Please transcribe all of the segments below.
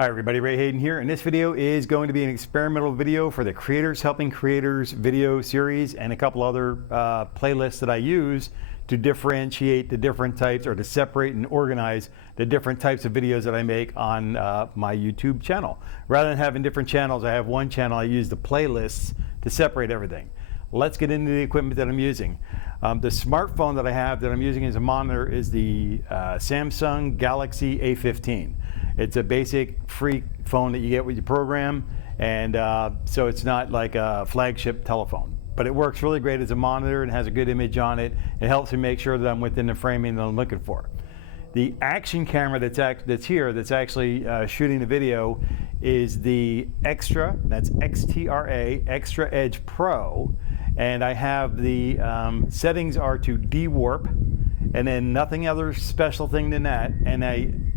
Hi everybody, Ray Hayden here, and this video is going to be an experimental video for the Creators Helping Creators video series and a couple other playlists that I use to differentiate the different types, or to separate and organize the different types of videos that I make on my YouTube channel. Rather than having different channels, I have one channel. I use the playlists to separate everything. Let's get into the equipment that I'm using. The smartphone that I have that I'm using as a monitor is the Samsung Galaxy A15. It's a basic free phone that you get with your program, and so it's not like a flagship telephone. But it works really great as a monitor and has a good image on it. It helps me make sure that I'm within the framing that I'm looking for. The action camera that's here, that's actually shooting the video, is the Extra, that's XTRA, Extra Edge Pro. And I have the settings are to de-warp, and then nothing other special thing than that.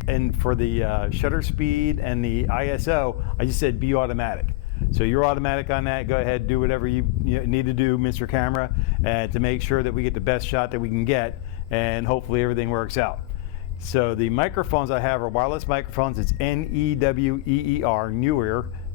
And for the shutter speed and the ISO, I just said be automatic. So you're automatic on that. Go ahead, do whatever you need to do, Mr. Camera, to make sure that we get the best shot that we can get, and hopefully everything works out. So the microphones I have are wireless microphones. It's NEEWER,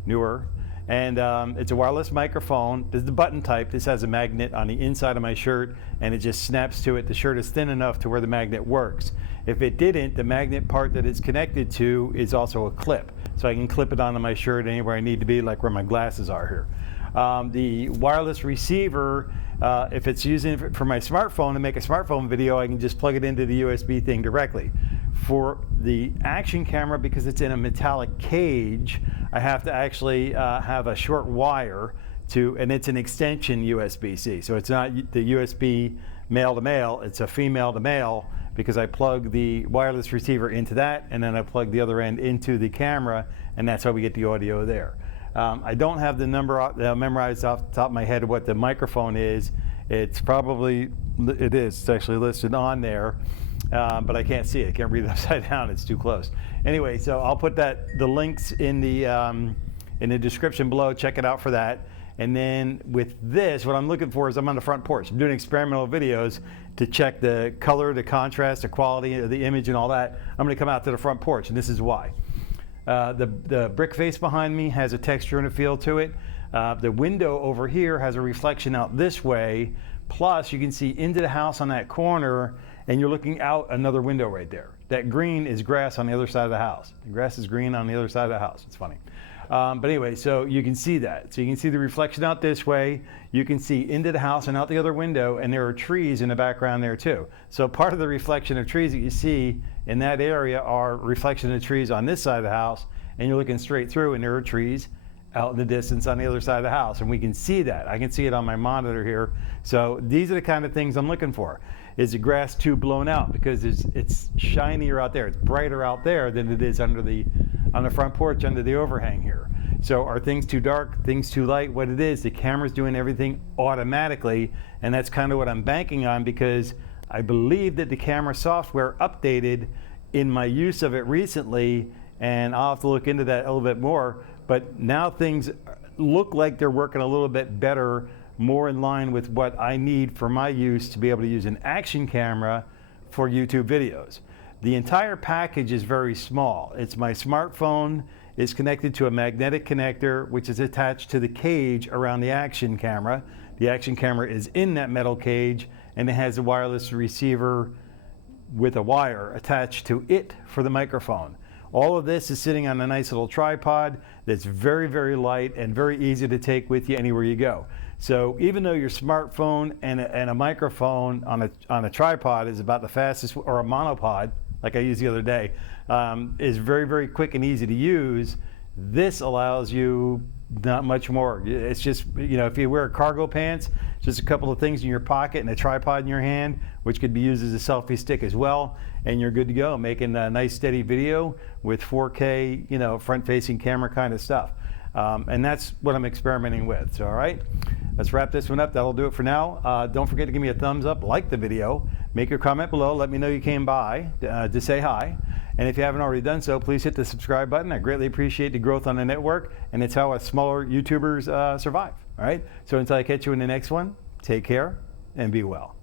NEEWER. And it's a wireless microphone. This is the button type. This has a magnet on the inside of my shirt, and it just snaps to it. The shirt is thin enough to where the magnet works. If it didn't, the magnet part that it's connected to is also a clip. So I can clip it onto my shirt anywhere I need to be, like where my glasses are here. The wireless receiver, if it's using it for my smartphone to make a smartphone video, I can just plug it into the USB thing directly. For the action camera, because it's in a metallic cage, I have to actually have a short wire and it's an extension USB-C. So it's not the USB male to male, it's a female to male, because I plug the wireless receiver into that, and then I plug the other end into the camera, and that's how we get the audio there. I don't have the number memorized off the top of my head of what the microphone is. It's actually listed on there. But I can't see it. I can't read it upside down. It's too close. Anyway, so I'll put the links in the description below. Check it out for that. And then with this, what I'm looking for is I'm on the front porch. I'm doing experimental videos to check the color, the contrast, the quality of the image, and all that. I'm going to come out to the front porch, and this is why. The brick face behind me has a texture and a feel to it. The window over here has a reflection out this way. Plus, you can see into the house on that corner, and you're looking out another window right there. That green is grass on the other side of the house. The grass is green on the other side of the house. It's funny. But anyway, so you can see that. So you can see the reflection out this way. You can see into the house and out the other window, and there are trees in the background there too. So part of the reflection of trees that you see in that area are reflection of trees on this side of the house, and you're looking straight through, and there are trees out in the distance on the other side of the house, and we can see that. I can see it on my monitor here. So these are the kind of things I'm looking for. Is the grass too blown out? Because it's shinier out there. It's brighter out there than it is on the front porch under the overhang here. So are things too dark, things too light? What it is, the camera's doing everything automatically, and that's kind of what I'm banking on, because I believe that the camera software updated in my use of it recently, and I'll have to look into that a little bit more. But now things look like they're working a little bit better, more in line with what I need for my use to be able to use an action camera for YouTube videos. The entire package is very small. It's my smartphone is connected to a magnetic connector, which is attached to the cage around the action camera. The action camera is in that metal cage, and it has a wireless receiver with a wire attached to it for the microphone. All of this is sitting on a nice little tripod that's very, very light and very easy to take with you anywhere you go. So even though your smartphone and a microphone on a tripod is about the fastest, or a monopod, like I used the other day, is very, very quick and easy to use, this allows you not much more. It's just, if you wear cargo pants, just a couple of things in your pocket and a tripod in your hand, which could be used as a selfie stick as well, and you're good to go, making a nice steady video with 4K, front-facing camera kind of stuff. And that's what I'm experimenting with. So, all right, let's wrap this one up. That'll do it for now. Don't forget to give me a thumbs up, like the video, make your comment below, let me know you came by to say hi. And if you haven't already done so, please hit the subscribe button. I greatly appreciate the growth on the network, and it's how us smaller YouTubers survive. All right, so until I catch you in the next one, take care and be well.